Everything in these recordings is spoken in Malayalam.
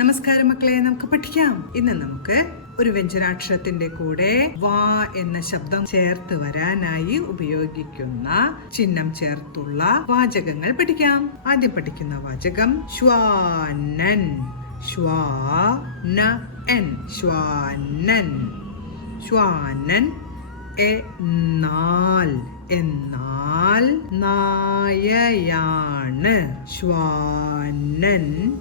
നമസ്കാരം മക്കളെ, നമുക്ക് പഠിക്കാം. ഇന്ന് നമുക്ക് ഒരു വ്യഞ്ജനാക്ഷരത്തിന്റെ കൂടെ വാ എന്ന ശബ്ദം ചേർത്ത് വരാനായി ഉപയോഗിക്കുന്ന ചിഹ്നം ചേർത്തുള്ള വാചകങ്ങൾ പഠിക്കാം. ആദ്യം പഠിക്കുന്ന വാചകം ശ്വാനൻ. ശ്വാനൻ. ശ്വാനൻ. ശ്വാനൻ എന്നാൽ എന്നാൽ നായയാണ്. ശ്വാനൻ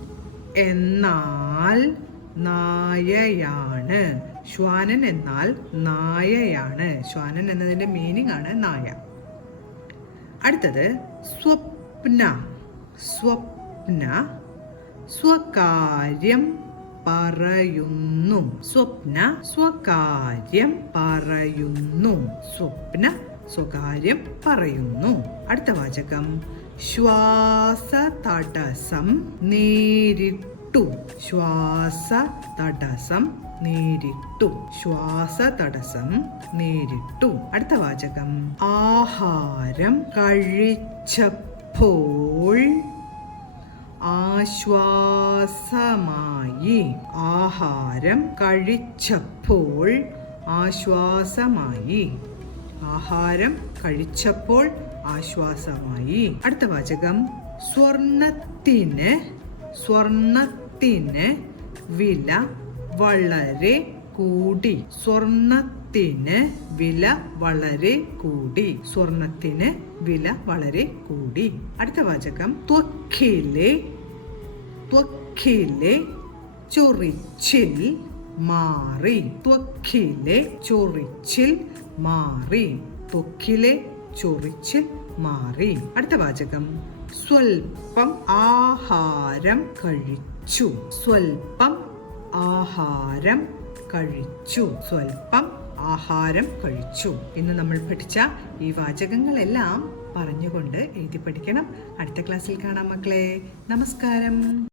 എന്നാൽ നായയാണ്. ശ്വാനൻ എന്നാൽ നായയാണ്. ശ്വാനൻ എന്നതിന്റെ മീനിങ് ആണ് നായ. അടുത്തത് സ്വപ്ന. സ്വപ്ന സ്വകാര്യം പറയുന്നു. സ്വപ്ന സ്വകാര്യം പറയുന്നു. സ്വപ്ന സ്വകാര്യം പറയുന്നു. അടുത്ത വാചകം ശ്വാസതടസ്സം നേരിട്ടു. ശ്വാസതടസ്സം നേരിട്ടു. ശ്വാസതടസ്സം നേരിട്ടു. അടുത്ത വാചകം ആഹാരം കഴിച്ചപ്പോൾ ആശ്വാസമായി. ആഹാരം കഴിച്ചപ്പോൾ ആശ്വാസമായി. ആഹാരം കഴിച്ചപ്പോൾ ആശ്വാസമായി. അടുത്ത വാചകം സ്വർണത്തിന്. സ്വർണത്തിന് വില വളരെ കൂടി. സ്വർണത്തിന് വില വളരെ കൂടി. സ്വർണത്തിന് വില വളരെ കൂടി. അടുത്ത വാചകം ത്വക്കിലെ. ത്വക്കിലെ ചൊറിച്ചിൽ മാറി. ത്വക്കിലെ ചൊറിച്ചിൽ മാറി. ത്വക്കിലെ ചൊറിച്ചിൽ മാറി. അടുത്ത വാചകം സ്വൽപ്പം ആഹാരം കഴിച്ചു. സ്വൽപ്പം ആഹാരം കഴിച്ചു. സ്വൽപ്പം ആഹാരം കഴിച്ചു. ഇന്ന് നമ്മൾ പഠിച്ച ഈ വാചകങ്ങളെല്ലാം പറഞ്ഞുകൊണ്ട് എഴുതി പഠിക്കണം. അടുത്ത ക്ലാസ്സിൽ കാണാം മക്കളെ. നമസ്കാരം.